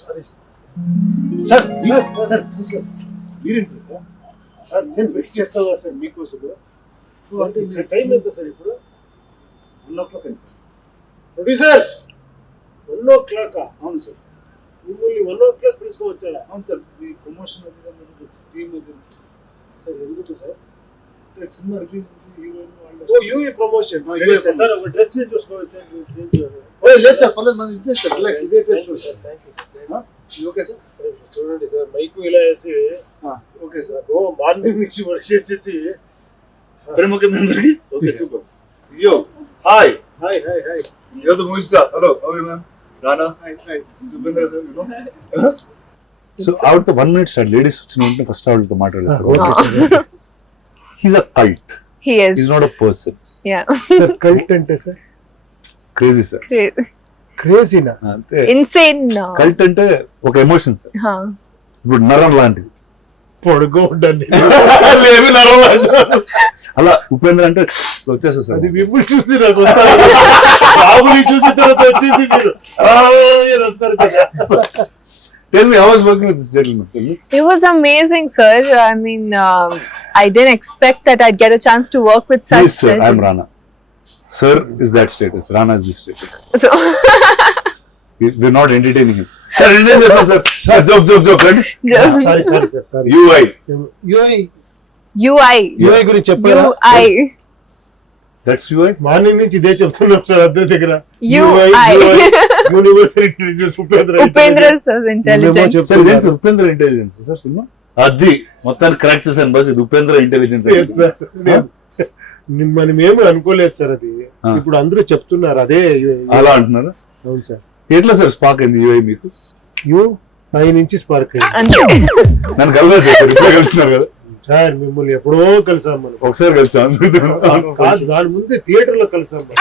Sorry sir. మీరేంటి sir? నేను wait చేస్తాను సార్ మీకోసం. అంటే టైం ఎంత సార్ ఇప్పుడు? 1 o'clock అండి సార్. Producers 1 o'clock? అవును సార్. మిమ్మల్ని 1 o'clock పిలుచుకొని వచ్చారా? అవును సార్. మీ ప్రమోషన్ అది టీమ్ సార్. ఎందుకు sir? Cinema release UA promotion sir. ఒక డ్రెస్ చేంజ్ చేసుకోవాలి సార్. లేదు సార్, పర్లేదు, మన ఇదే సార్. రిలాక్స్, ఇదే type sir. Thank you sir. Okay sir. చూడండి సార్, మైకు ఇలా వేసి ఓకే సార్. మార్నింగ్ నుంచి వర్క్ చేసేసి okay super. Yo hi hi hi hi. You're the movie star. Hello, how are you, man? Rana. Hi, Subhendra sir, you know. So, ఆవిడతో 1 minute sir. Ladies వచ్చిన వెంటనే first ఆవిడతో మాట్లాడారు sir. He's a cult. He is. He's not a person. Yeah. Sir cult అంటే sir Crazy sir. క్రేజీనా? అంటే Insane. Cult అంటే ఒక emotion sir. ఇప్పుడు నరం లాంటిది. పొడుగు ఉండండి. లేవి నరం లాంటిది. అలా ఉపేంద్ర అంటే వచ్చేస్తా సార్. అది మిమ్మల్ని చూసి నాకు వస్తారు. బాబుని చూసిన తర్వాత వచ్చింది మీరు వస్తారు కదా. Tell me, how was working with this gentleman? Tell me. It was amazing, sir. I mean, I didn't expect that I'd get a chance to work with such. Yes, sir. I'm Rana. Sir is that status. Rana is this status. So, We're not entertaining him. Sir, entertain yourself, sir. Sir, joke. Right? Sorry sir. Sorry. UI. UI. UI గురించి చెప్పారా? UI. That's UI. Morning నుంచి ఇదే చెప్తున్నాం sir అందరి దగ్గర. UI. Universal intelligence Upendra's intelligent. Sir, ఇదేంటి sir Upendra intelligence sir cinema? అది మొత్తాన్ని కరెక్ట్ చేశాను బాస్. ఇది ఉపేంద్ర ఇంటెలిజెన్స్. మనం ఏమీ అనుకోలేదు సార్. అది ఇప్పుడు అందరూ చెప్తున్నారు అదే. అలా అంటున్నారు. అవును సార్. ఎట్లా సార్ స్పార్క్ అయింది UI మీకు? ఐ నుంచి స్పార్క్ అయింది. అంతే. నన్ను కలవలేదు సార్. ఇప్పుడే కలుస్తున్నారు కదా సార్. మిమ్మల్ని ఎప్పుడో కలిసాం మనం. ఒకసారి కలిసాం. కాదు, దాని ముందే థియేటర్ లో కలిసాం మనం.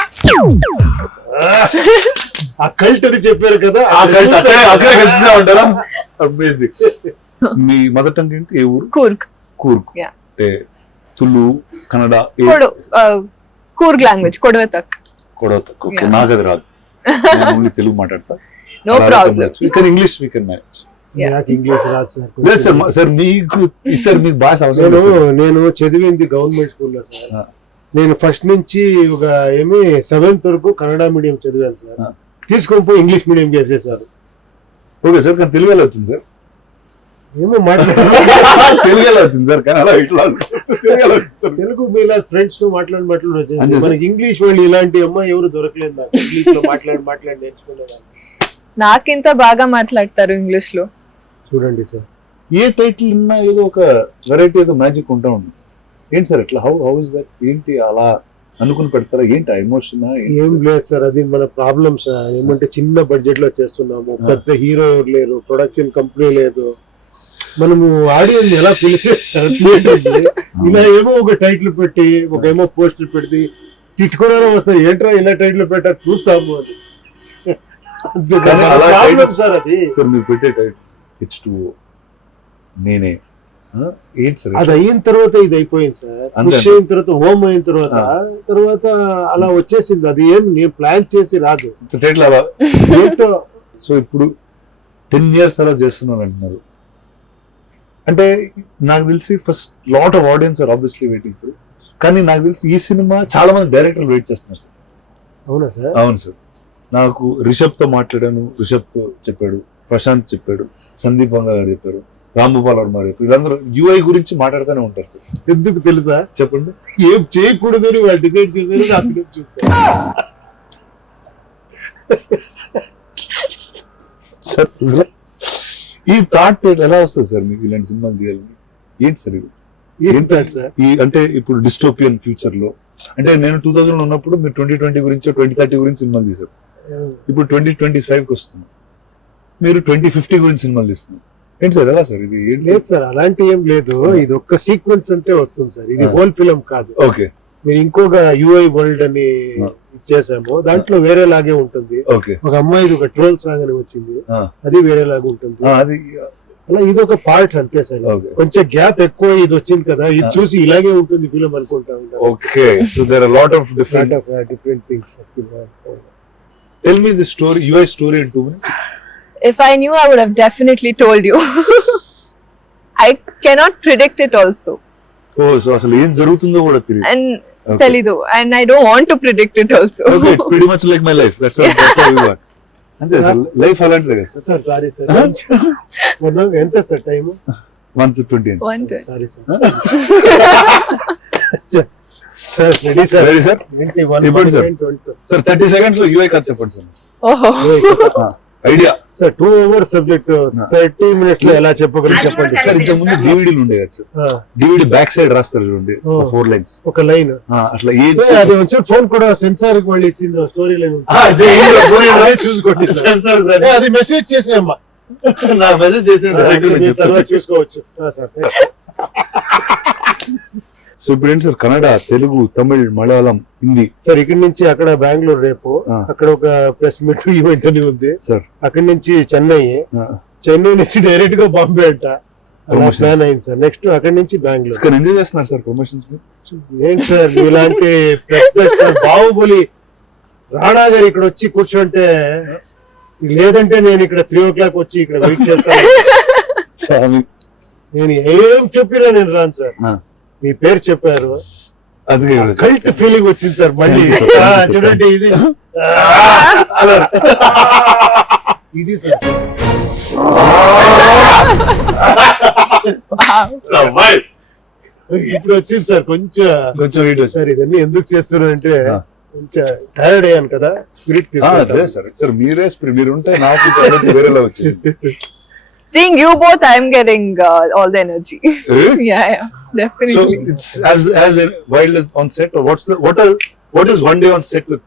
ఆ కల్ట్ అని చెప్పారు కదా, ఆ కల్ట్ అక్కడే కలిసా ఉంటారా? అమేజింగ్. మీ మదర్ టంగ్ ఏంటి? ఏ ఊరు? Kurg. కూర్గ్. Yeah. అంటే తులు, కన్నడ, Kurg language. Kodvatak. కూడా తక్కువ. Yeah. నాకు అది రాదు. ఓన్లీ తెలుగు మాట్లాడతా. No problem. English we can manage. నాకు ఇంగ్లీష్ రాదు సార్. లేదు సార్. సార్ మీకు భాష అవసరం లేదు సార్. నేను చదివింది గవర్నమెంట్ స్కూల్లో సార్. నేను ఫస్ట్ నుంచి ఒక 7th వరకు కన్నడ మీడియం చదివాను సార్. తీసుకొని పోయి ఇంగ్లీష్ మీడియం చేసేసారు. ఓకే సార్, కానీ తెలుగు ఎలా వచ్చింది సార్? ఏమో మాట్లాడు. తెలుగు ఎలా వచ్చింది సార్? కానీ అలా ఇట్లా తెలుగు మీలా ఫ్రెండ్స్ తో మాట్లాడి వచ్చింది. అంతే సార్. మనకి ఇంగ్లీష్ వాళ్ళు ఇలాంటి అమ్మాయి ఎవరు దొరకలేదు నాకు. ఇంగ్లీష్ లో మాట్లాడి నేర్చుకునేదాన్ని. నాకింత బాగా మాట్లాడతారు ఇంగ్లీష్ లో. చూడండి సార్, ఏ టైటిల్ ఉన్నా ఏదో ఒక వెరైటీ, ఏదో మ్యాజిక్ ఉంటా ఉంటుంది సార్. ఏంటి సార్ ఎట్లా? How is that? ఏంటి అలా అనుకుని పెడతారా? ఏంటి ఆ ఎమోషన్? ఏం లేదు సార్, అది మన ప్రాబ్లమ్స్. ఏమంటే చిన్న బడ్జెట్ లో చేస్తున్నాము, పెద్ద హీరో ఎవరు లేరు, ప్రొడక్షన్ కంపెనీ లేదు. మనము ఆడియన్స్ ఎలా పిలిచేస్తారు ఇలా ఏమో ఒక టైటిల్ పెట్టి, ఒక ఏమో పోస్టర్ పెట్టి తిట్టుకోవడం వస్తాయి. ఏంట్రా ఇలా టైటిల్ పెట్టారు చూస్తాము అని. సార్ అది సార్ మీరు పెట్టే టైటిల్ H2O, నేనే, ఏంటి సార్? అది అయిన తర్వాత ఇది అయిపోయింది సార్. పుష్ అయిన తర్వాత, హోమ్ అయిన తర్వాత అలా వచ్చేసింది. అది ఏం నేను ప్లాన్ చేసి రాదు టైటిల్ అలా. సో ఇప్పుడు 10 years అలా చేస్తున్నారు అంటున్నారు. అంటే నాకు తెలిసి first lot of audience are obviously waiting for. కానీ నాకు తెలిసి ఈ సినిమా చాలా మంది డైరెక్టర్లు వెయిట్ చేస్తున్నారు సార్. అవునా సార్? అవును సార్. నాకు రిషబ్తో మాట్లాడాను, రిషబ్తో చెప్పాడు, ప్రశాంత్ చెప్పాడు, సందీప్ వంగ గారు చెప్పారు, రాంభూపాల్ వర్మ చెప్పారు. వీళ్ళందరూ UI గురించి మాట్లాడుతూనే ఉంటారు సార్. ఎందుకు తెలుసా? చెప్పండి. ఏం చేయకూడదు అని వాళ్ళు డిసైడ్ చేశారు. నాకు చూస్తారు సార్. ఈ థాట్ ఎలా వస్తుంది సార్ మీకు ఇలాంటి సినిమాలు తీయాలని? ఏంటి సార్ ఇది? ఏంటి సార్? ఈ అంటే ఇప్పుడు డిస్టోపియన్ ఫ్యూచర్ లో, అంటే నేను 2000 ఉన్నప్పుడు మీరు 2020 గురించి 2030 గురించి సినిమాలు తీశారు. ఇప్పుడు 2025కి వస్తుంది, మీరు 2050 గురించి సినిమాలు తీస్తున్నారు. ఏంటి సార్ ఎలా సార్ ఇది? లేదు సార్, అలాంటి ఏం లేదు. ఇది ఒక్క సీక్వెన్స్ అంతే వస్తుంది సార్. ఇది హోల్ ఫిల్మ్ కాదు. ఓకే. మీరు ఇంకొక UI వరల్డ్ అని చేసాము, దాంట్లో వేరేలాగే ఉంటుంది. ఓకే. ఒక అమ్మాయిది ఒక ట్రోల్ సాంగ్ అని వచ్చింది, అది వేరేలాగా ఉంటుంది. అది అలా ఇది ఒక పార్ట్ అంతే సార్. కొంచెం గ్యాప్ ఎక్కువ ఇది వచ్చింది కదా, ఇది చూసి ఇలాగే ఉంటుంది ఫిల్మ్ అనుకుంటా ఉంటాను. Okay. So there are lot of different things. Tell me the story, UI story in 2 minutes. If I knew, I would have definitely told you. I cannot predict it also. Oh so అసలు ఏం జరుగుతుందో కూడా తెలియదు. And Okay. telidu. And I don't want to predict it also. Okay, it's pretty much like my life. That's how we want. అంతే అసలు life అలాంటిదే కదా sir. Sir sorry sir మొన్న ఎంత sir time 1:20. One to sorry sir ready sir Ready, sir? 21 ఇవ్వండి sir. 20 sir 30 seconds లో UI కాదు చెప్పండి sir. Oh. Idea sir 2 hours subject 30 minutes లో ఎలా చెప్పగలరు చెప్పండి సార్. ఇంతకు ముందు డివిడీలు ఉండే కదా సార్. డివిడీ బ్యాక్ సైడ్ రాస్తారు చూడండి, 4 lines. ఒక లైన్ అట్లా ఏం అది వచ్చి ఫోన్ కూడా సెన్సార్ కి మళ్ళీ ఇచ్చింది స్టోరీ లైన్ చూసుకోండి అది మెసేజ్ చేసేయమ్మా నాకు మెసేజ్ చేసి తర్వాత చూసుకోవచ్చు సార్ సో ఇప్పుడు ఏంటి సార్, కన్నడ, తెలుగు, తమిళ్, మలయాళం, హిందీ సార్ ఇక్కడి నుంచి అక్కడ బెంగళూరు రేపు అక్కడ ఒక ప్రెస్ మీట్ ఈవెంట్ అని ఉంది సార్. అక్కడి నుంచి చెన్నై నుంచి డైరెక్ట్ గా బాంబే అంట అలా ప్లాన్ అయింది సార్. నెక్స్ట్ అక్కడి నుంచి బెంగళూరు. ఎంజాయ్ చేస్తున్నారు సార్ ప్రమోషన్స్. ఏంటి సార్ ఇలాంటి బాహుబలి రాణా గారు ఇక్కడ వచ్చి కూర్చుంటే లేదంటే నేను ఇక్కడ 3 o'clock వచ్చి ఇక్కడ వెయిట్ చేస్తాను. స్వామి నేను ఏం చెప్పినా నేను రాను సార్. మీ పేరు చెప్పారు, అందుకే కల్ట్ ఫీలింగ్ వచ్చింది సార్ మళ్ళీ. Thank you, sir. Thank you, sir. చూడండి ఇది ఇది సార్ ఇప్పుడు వచ్చింది సార్ కొంచెం కొంచెం వీడియో సార్. సార్ ఇదన్నీ ఎందుకు చేస్తున్నా అంటే కొంచెం టైర్డ్ అయ్యాను కదా స్పిరిట్ అదే సార్. సార్ మీరే మీరు ఉంటే నాకు energy వేరేలా వచ్చేది. Seeing you both, I'm getting all the energy. Really? Yeah, So definitely. it's as Wild is on set, or what is one day on set with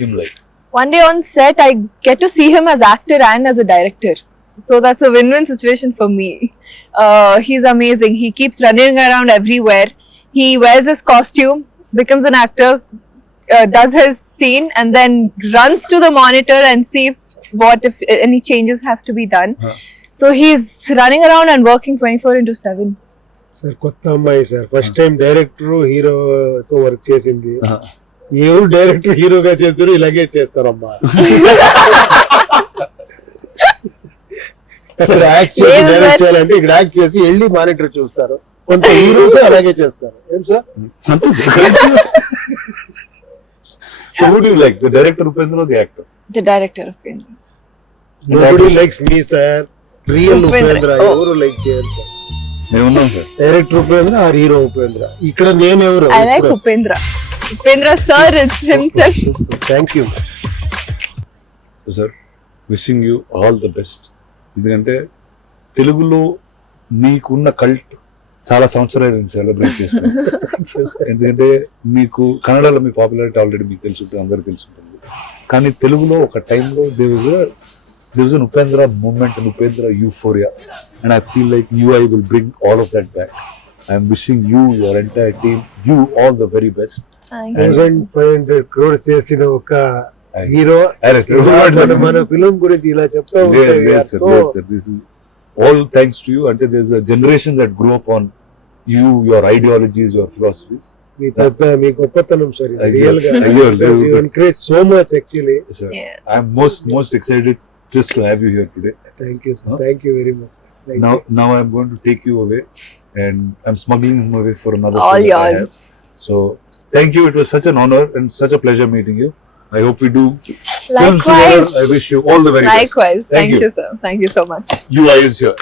him like? One day on set, I get to see him as actor and as a director. So that's a win-win situation for me. He's amazing. He keeps running around everywhere. He wears his costume, becomes an actor, does his scene, and then runs to the monitor and see if any changes has to be done. So he's running around and working 24/7. Sir కొత్త అమ్మాయి sir first time director హీరోతో work చేసింది. ఎవరు director హీరోగా చేస్తారు ఇలాగే చేస్తారమ్మా. Act చేసి లేదు డైరెక్ట్ సార్. చేయాలంటే ఇక్కడ యాక్ట్ చేసి వెళ్ళి మానిటర్ చూస్తారు. కొంత హీరోస్ అలాగే చేస్తారు. ఏం sir So who do you like, the director Upendra or the actor? The director of film. Nobody likes me sir. Real Upendra. Upendra ఎవరు లైక్ చేయరు సార్. మేము ఉన్నాం sir. Director Upendra or hero Upendra. ఇక్కడ నేను ఎవరు I like Upendra. Upendra sir is himself. Thank you sir, wishing you all the best. ఎందుకంటే తెలుగులో మీకున్న కల్ట్ చాలా సంవత్సరాలు సెలబ్రేట్ చేసుకుంటాం. ఎందుకంటే మీకు కన్నడలో మీ పాపులారిటీ ఆల్రెడీ మీకు తెలుసుంటుంది, అందరికీ తెలుసుంటుంది. కానీ తెలుగులో ఒక టైంలో there was an Upendra movement and Upendra euphoria, and I feel like I will bring all of that back. I am wishing you, your entire team, you all the very best. Thank you. 1500 crore చేసిన ఒక hero మన film గురించి ఇలా చెప్తా ఉంటే we are so- This is all thanks to you. Until there's a generation that grew up on you, your ideologies, your philosophies. మీ గొప్పతనం sir Thank you. Real గా. Thank you. You encourage so much actually. Sir, Yeah. I'm most excited just to have you here today. Thank you sir. Huh? Thank you very much. Thank you. Now I'm going to take you away, and I'm smuggling him away for another All show that I have. yours. So thank you. It was such an honor and such a pleasure meeting you. I hope we do films together. Likewise. I wish you all the very best. Likewise. Thank Thank you. you, sir. Thank you so much. UI is here.